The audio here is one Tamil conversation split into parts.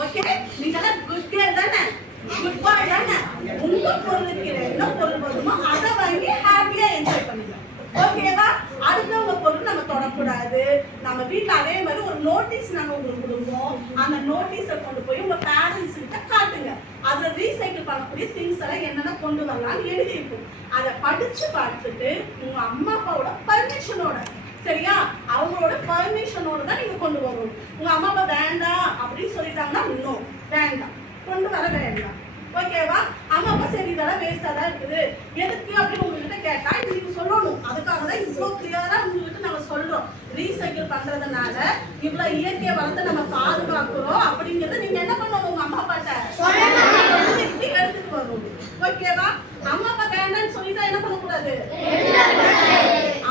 ஓகே? நீங்க எல்லாம் குட் கேர்ள் தானே, குட் பாய் தானே. உங்க பொருளுக்கு என்ன பொருள் வருமோ அதை வாங்கி ஹாப்பியா என்ஜாய் பண்ணுங்க. ஓகேவா? அடுத்தவங்க பொருள் நம்ம தொடக்கூடாது. நம்ம வீட்டுல அதே மாதிரி ஒரு நோட்டீஸ் நாங்க உங்களுக்கு கொடுப்போம். அந்த நோட்டீஸை கொண்டு போய் உங்க பேரண்ட்ஸ் கிட்ட காட்டுங்க. அதுல ரீசைக்கிள் பண்ணக்கூடிய திங்ஸ் எல்லாம் என்னென்ன கொண்டு வரலாம்னு எழுதி இருக்கும். அதை படிச்சு பார்த்துட்டு உங்க அம்மா அப்பாவோட பர்மிஷனோட, சரியா, அவங்களோட பர்மிஷனோட தான் நீங்க கொண்டு வரணும். உங்க அம்மா அப்பா வேண்டாம் அப்படின்னு சொல்லிட்டாங்கன்னா இன்னும் வேண்டாம், கொண்டு வர வேண்டாம். ஓகேவா? அம்மா அப்பா சரி இதெல்லாம் வேஸ்டா தான் இருக்குது எதுக்கு அப்படின்னு உங்ககிட்ட கேட்டா இது நீங்க சொல்லணும். அதுக்காக தான் இவ்வளோ கிளியரா உங்களுக்கு நாங்க சொல்றோம். ரீசைக்கிள் பண்றதுனால இவ்வளவு இயற்கை வளத்தை நம்ம பாதுகாக்கிறோம் அப்படிங்கறத நீங்க என்ன பண்ணணும், உங்க அம்மா அப்பாட்ட எடுத்துட்டு வரணும். ஓகேவா? அம்மா அப்பா வேண்டாம்னு சொல்லிட்டா என்ன பண்ணக்கூடாது,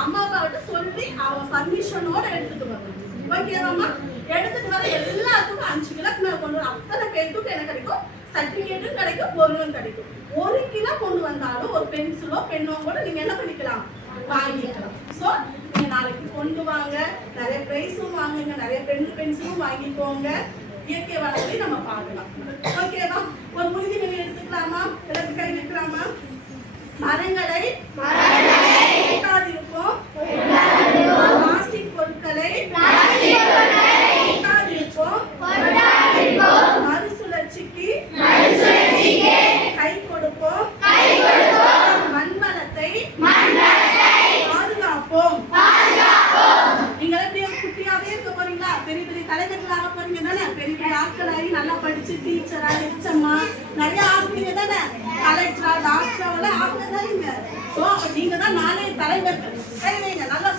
அம்மா அப்பாவிட்ட சொல்லி அவங்க பர்மிஷனோட எடுத்துட்டு வரணும். ஓகேவாமா? எடுத்துட்டு வர எல்லாத்துக்கும் 5 கிலோக்கு மேல கொண்டு வர அத்தனை பேருக்கும் என்ன கிடைக்கும், சர்டிபிகேட்டும் கிடைக்கும், பொருளும் கிடைக்கும். 1 கிலோ கொண்டு வந்தாலும் ஒரு பென்சிலோ பெண்ணோ கூட நீங்க என்ன பண்ணிக்கலாம், வாங்கிக்கலாம். சோ நீங்க நாளைக்கு கொண்டு வாங்க, நிறைய பிரைஸும் வாங்குங்க, நிறைய பென்சிலும் வாங்கிக்கோங்க. இயற்கை வளத்தை நம்ம பார்க்கலாம். ஓகேவா? ஒரு உறுதிமொழி எடுத்துக்கலாமா, எல்லாத்துக்கும் கை வைக்கலாமா? மரங்களை வெட்டாதிருப்போம், பிளாஸ்டிக் பொருட்களை வெட்டாதிருப்போம், மறுசுழற்சிக்கு கை கொடுப்போம், மண்வளத்தை பாதுகாப்போம். நீங்க எப்படியோ குட்டியாவே இருக்க போறீங்களா, பெரிய பெரிய தலைவர்களாக போறீங்க தானே, பெரிய பெரிய ஆட்களாகி நல்லா படிச்சு டீச்சரா ஹெச்எம்மா நிறைய ஆகுறீங்க தானே, கலெக்டரா டாக்டரா ஆகுங்க. சோ நீங்க தான் நானே தலைவர்கள். கை வைங்க நல்லா.